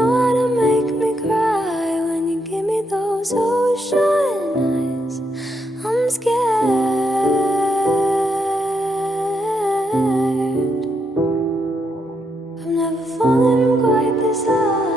know how to make me cry when you give me those ocean eyes. I'm scared. I've never fallen quite this high.